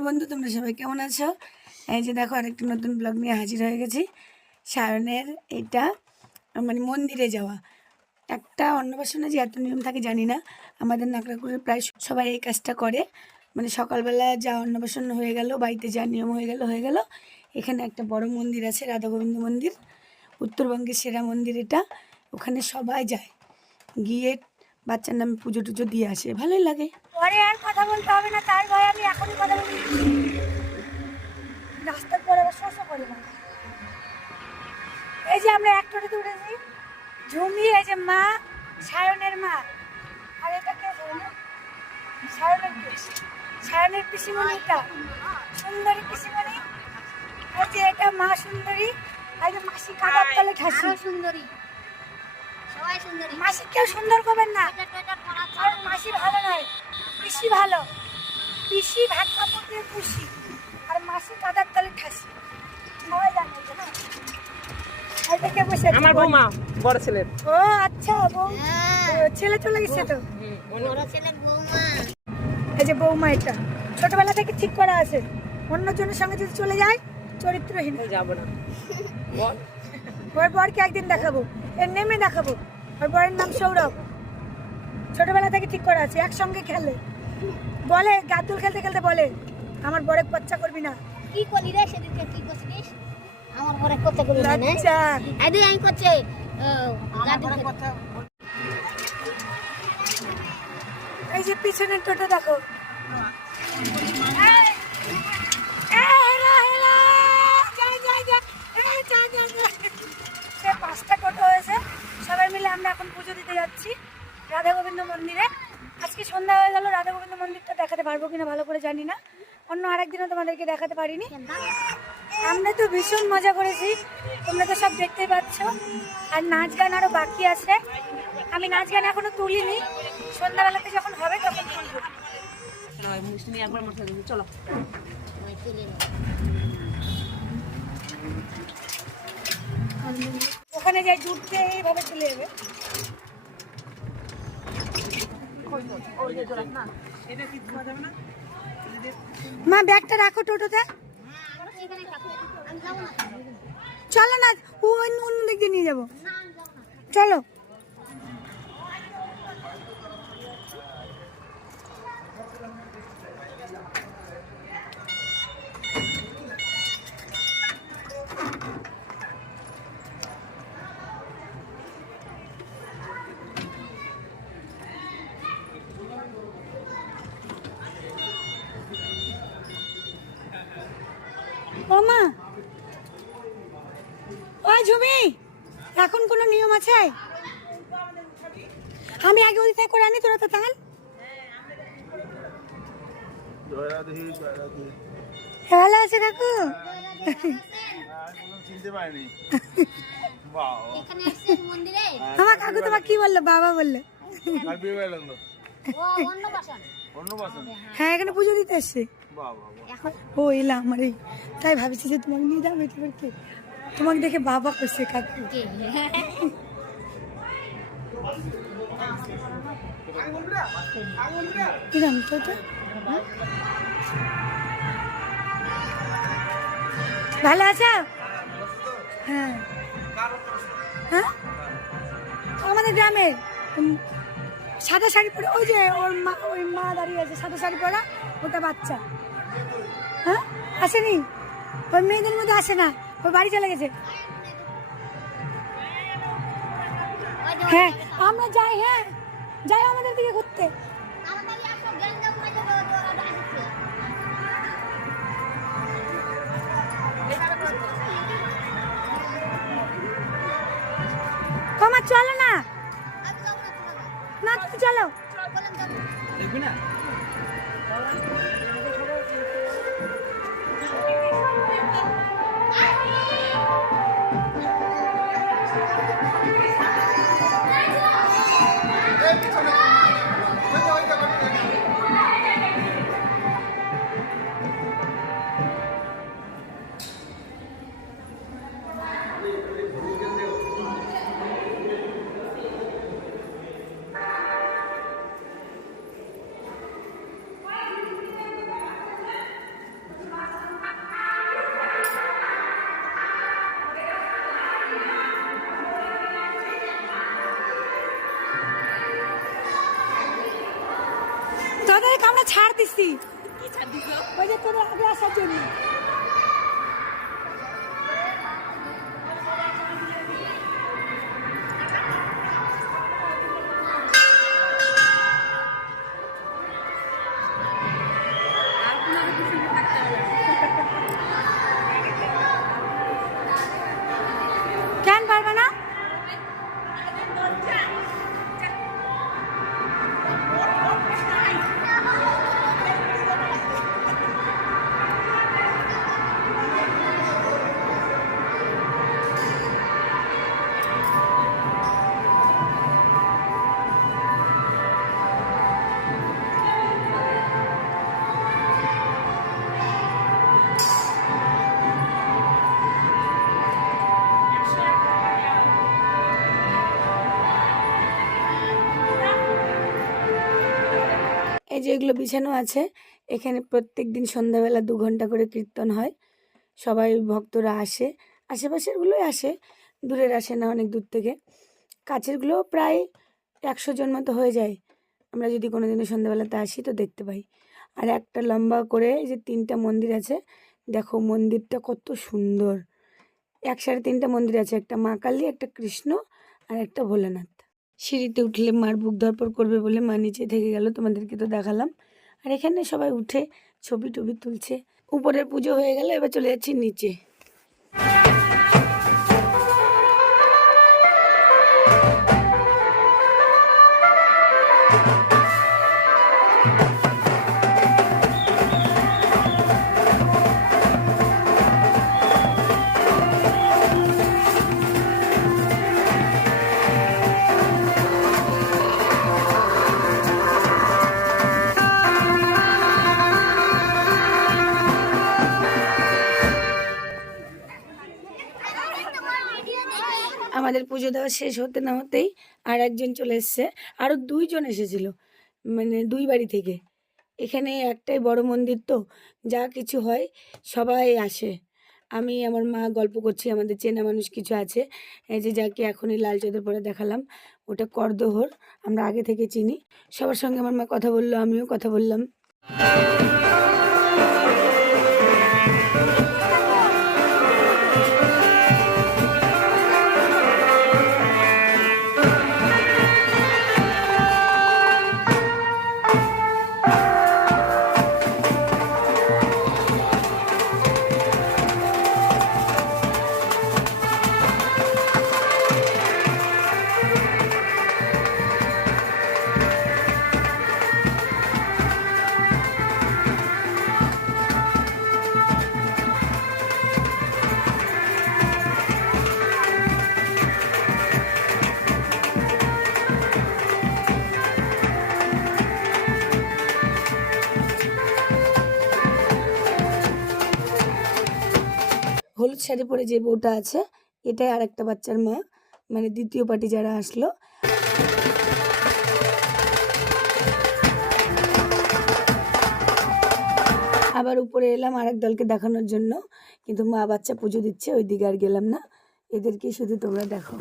বন্ধু, তোমরা সবাই কেমন আছো? এই যে দেখো, আরেকটা নতুন ব্লগ নিয়ে হাজির হয়ে গেছি। সায়নের এটা মানে মন্দিরে যাওয়া। একটা অন্নপ্রাশনে যে এত নিয়ম থাকে জানি না। আমাদের নাকড়াকুড়ের প্রায় সবাই এই কাজটা করে। মানে সকালবেলা যা অন্নপ্রাশন হয়ে গেল, বাড়িতে যা নিয়ম হয়ে গেল হয়ে গেল। এখানে একটা বড় মন্দির আছে, রাধা গোবিন্দ মন্দির। উত্তরবঙ্গের সেরা মন্দির এটা। ওখানে সবাই যায়। গিয়ে বাচ্চার নামে পুজো টুজো দিয়ে আসে। ভালোই লাগে। পরে আর কথা বলতে হবে না তার ভয়ে আমি এখনই কথা বলি রাস্তার পরে আবার শোষা করে এই যে আমরা এক টোটোতে উঠেছি ঝুমি এই যে মা সায়নের মা। আর এটা কে? সায়নের সায়নের পিসিমণি এটা সুন্দরী পিসিমণি। আর যে এটা মা সুন্দরী আর যে মাসি কাদার তলে ঠাসি সুন্দরী। সবাই সুন্দরী। মাসি কেউ সুন্দর করবেন না। মাসি ভালো নয়। পিসি ভালো। পিসি ভাত কাপড় দিয়ে পুষি আর মাসি কাদার তলে ঠাসি। সবাই জানে না। বসে আছে। আমার বৌমা বড় ছেলের। ও আচ্ছা ছেলে চলে গেছে তো? বড় ছেলে বৌমা। এই যে বৌমা এটা। ছোটবেলা থেকে ঠিক করা আছে। অন্যজনের সঙ্গে যদি চলে যায় চরিত্রহীন। যাব না। ওর বরকে একদিন দেখাবো। এর নেমে দেখাবো। ওর বরের নাম সৌরভ। ছোটবেলা থেকে ঠিক করা আছে একসঙ্গে খেলে। বলে গাদুল খেলতে খেলতে বলে আমার বরে বাচ্চা করবি না। কি করলি রে সেদিনকে? কি করছিস আমার ঘরে কথা করলি না আচ্ছা আইদি আমি করছে কথা এই যে পিছনের টোটো দেখো এই, এই, হেলো, হেলো, যাই, যাই, যাই, এই, যাই, যাই, যাই। সে পাঁচটা টোটো হয়েছে সবাই মিলে আমরা এখন পুজো দিতে যাচ্ছি রাধা গোবিন্দ মন্দিরে আজকে সন্ধ্যা হয়ে গেল রাধা গোবিন্দ মন্দিরটা দেখাতে পারব কিনা ভালো করে জানি না। অন্য আরেকদিনও তোমাদেরকে দেখাতে পারিনি। আমরা তো ভীষণ মজা করেছি। তোমরা তো সব দেখতেই পাচ্ছ। আর নাচ গান আরও বাকি আছে। আমি নাচ গান এখনও তুলিনি। সন্ধ্যাবেলাতে যখন হবে তখন তুলবো। চলো ওখানে যাই জুটতে এইভাবে চলে যাবে মা ব্যাগটা রাখো টোটোতে। চলো না অন্য অন্য দিক নিয়ে যাব। চলো। মা। ওই ঝুমি এখন কোনো নিয়ম আছে? আমি আগে ওই থেকে করে আনি তোরা তো তান ভালো আছে কাকু? চিনতে পারিনি বাবা এখানে আমার কাকু তোমার কি বলল? বাবা বলল। হয়ে এখানে পুজো দিতে এসছে। ও এলা আমার এই। তাই ভাবছি যে তোমাকে নিয়ে যাবে এবার কে তোমাকে দেখে বাবা করছে কাকু কি জানো তো ভালো আছো? হ্যাঁ। হ্যাঁ? আমাদের গ্রামের। সাদা শাড়ি পরে, ওই যে ওর মা, ওই মা দাঁড়িয়ে আছে, সাদা শাড়ি পরা ওটা বাচ্চা। হ্যাঁ? আসেনি? ওই মেয়েদের মধ্যে আসে না ওই বাড়ি চলে গেছে। হ্যাঁ আমরা যাই হ্যাঁ। যাই আমাদের দিকে ঘুরতে। ছাড় দিছি। কি ছাড় দিছো? ওই যে তোর আগে আসার জন্য। এই যে এগুলো বিছানো আছে, এখানে প্রত্যেক দিন সন্ধ্যাবেলা দু ঘণ্টা করে কীর্তন হয়। সবাই ভক্তরা আসে, আশেপাশেরগুলোই আসে, দূরের আসে না অনেক দূর থেকে। কাছেরগুলো প্রায় একশো জন মতো হয়ে যায়। আমরা যদি কোনো দিনও সন্ধ্যাবেলাতে আসি তো দেখতে পাই। আর একটা লম্বা করে যে তিনটা মন্দির আছে, দেখো মন্দিরটা কত সুন্দর। এক সাড়ে তিনটা মন্দির আছে, একটা মা কালী, একটা কৃষ্ণ আর একটা ভোলানাথ। সিঁড়িতে উঠলে মার বুক ধরপর করবে বলে মা নিচে থেকে গেল, তোমাদেরকে তো দেখালাম। আর এখানে সবাই উঠে ছবি টবি তুলছে। উপরের পুজো হয়ে গেল, এবার চলে যাচ্ছি নিচে। আমাদের পুজো দেওয়া শেষ হতে না হতেই আর একজন চলে এসছে। আরও দুইজন এসেছিল মানে দুই বাড়ি থেকে। এখানে একটাই বড় মন্দির তো, যা কিছু হয় সবাই আসে। আমি, আমার মা গল্প করছি, আমাদের চেনা মানুষ কিছু আছে। এই যে যাকে এখনই লাল চাদর পরে দেখালাম, ওটা করদোহর, আমরা আগে থেকে চিনি। সবার সঙ্গে আমার মা কথা বলল, আমিও কথা বললাম। হলুদ শাড়ি পরে যে বউটা আছে, এটাই আর একটা বাচ্চার মা মানে দ্বিতীয় পার্টি যারা আসলো। আবার উপরে এলাম আরেক দলকে দেখানোর জন্য, কিন্তু মা বাচ্চা পুজো দিচ্ছে ওই দিকে আর গেলাম না। এদেরকে শুধু তোমরা দেখো।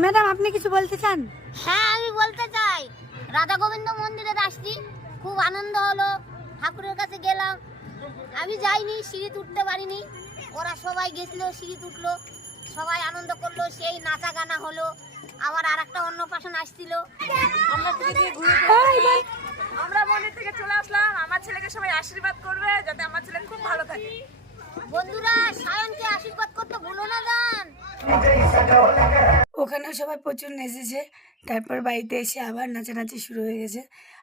ম্যাডাম আপনি কিছু বলতে চান? হ্যাঁ আমি বলতে চাই। রাধা গোবিন্দ মন্দিরে আসছি। খুব আনন্দ হলো। ঠাকুরের কাছে গেলাম। আমি যাইনি সিঁড়ি উঠতে পারিনি। ওরা সবাই গেছিল সিঁড়ি উঠল সবাই আনন্দ করল সেই নাচা গানা হলো। আবার আর একটা অন্নপ্রাশন আসছিল। আমরা থেকে ঘুরে আমরা মন্দির থেকে চলে আসলাম। আমার ছেলেকে সবাই আশীর্বাদ করবে যাতে আমার ছেলে খুব ভালো থাকে। বন্ধুরা সায়নকে আশীর্বাদ করতে ভুলো না যান ওখানেও সবাই প্রচুর নেচেছে। তারপর বাড়িতে এসে আবার নাচানাচি শুরু হয়ে গেছে।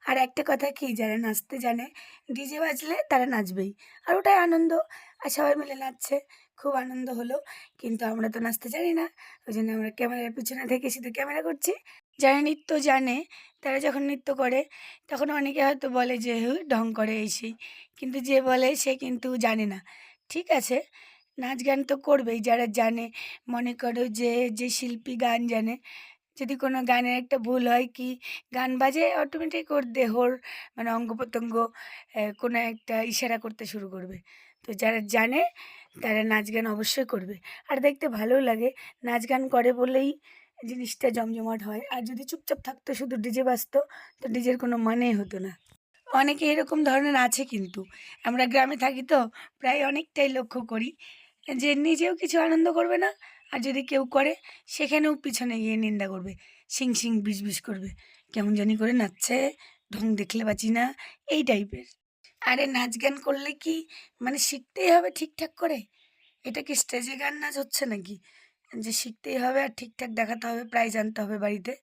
আর একটা কথা কি, যারা নাচতে জানে, ডিজে বাজলে তারা নাচবেই। আর ওটাই আনন্দ। আর সবাই মিলে নাচছে। খুব আনন্দ হলো। কিন্তু আমরা তো নাচতে জানি না। ওই জন্য আমরা ক্যামেরার পিছনে থেকে শুধু ক্যামেরা করছি। যারা নৃত্য জানে, তারা যখন নৃত্য করে, তখন অনেকে হয়তো বলে যে ঢং করে এই সেই। কিন্তু যে বলে, সে কিন্তু জানে না। ঠিক আছে। নাচ গান তো করবেই। যারা জানে, মনে করো যে যে শিল্পী গান জানে, যদি কোনো গানের একটা ভুল হয় কি, গান বাজে অটোমেটিক ওর দেহর মানে অঙ্গ প্রত্যঙ্গ কোনো একটা ইশারা করতে শুরু করবে। তো যারা জানে, তারা নাচ গান অবশ্যই করবে। আর দেখতে ভালোও লাগে, নাচ গান করে বলেই জিনিসটা জমজমাট হয়। আর যদি চুপচাপ থাকতো শুধু ডিজে বাজতো, তো ডিজের কোনো মানেই হতো না। অনেকে এরকম ধরনের আছে কিন্তু। আমরা গ্রামে থাকি তো, প্রায় অনেকটাই লক্ষ্য করি। যে নিজেও কিছু আনন্দ করবে না, আর যদি কেউ করে, সেখানেও পিছনে গিয়ে নিন্দা করবে। সিং সিং বিষ বিষ করবে। কেমন জানি করে নাচছে, ঢং দেখলে বাঁচি না, এই টাইপের। আরে নাচ গান করলে কি মানে শিখতেই হবে ঠিকঠাক করে? এটা কি স্টেজে গান নাচ হচ্ছে নাকি? যে শিখতেই হবে আর ঠিকঠাক দেখাতে হবে, প্রাইজ আনতে হবে বাড়িতে।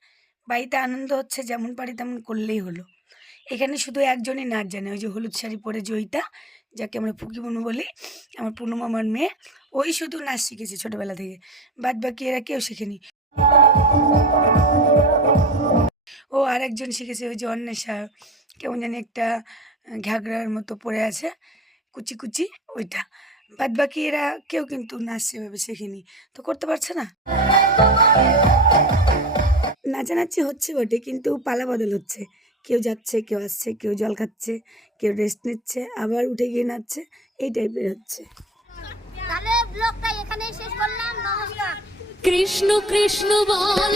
বাড়িতে আনন্দ হচ্ছে যেমন পারি তেমন করলেই হলো। এখানে শুধু একজনই নাচ জানে, ওই যে হলুদ শাড়ি পরে জয়িতা যাকে আমরা ফুকি বুনু বলি, আমার পুনু মামার মেয়ে, ওই শুধু নাচ শিখেছে ছোটোবেলা থেকে। বাদ বাকি এরা কেউ শিখেনি। ও আরেকজন শিখেছে, ওই যে অন্বেষা, কেমন জানি একটা ঘাগরার মতো পড়ে আছে, কুচি কুচি, ওইটা। বাদ বাকি এরা কেউ কিন্তু নাচ সেভাবে শেখেনি। তো করতে পারছে না? নাচানাচি হচ্ছে বটে, কিন্তু পালা বদল হচ্ছে। কেউ যাচ্ছে কেউ আসছে কেউ জল খাচ্ছে কেউ রেস্ট নিচ্ছে আবার উঠে গিয়ে নাচছে এই টাইপের হচ্ছে। তাহলে ব্লগটা এখানেই শেষ করলাম নমস্কার। কৃষ্ণ কৃষ্ণ বল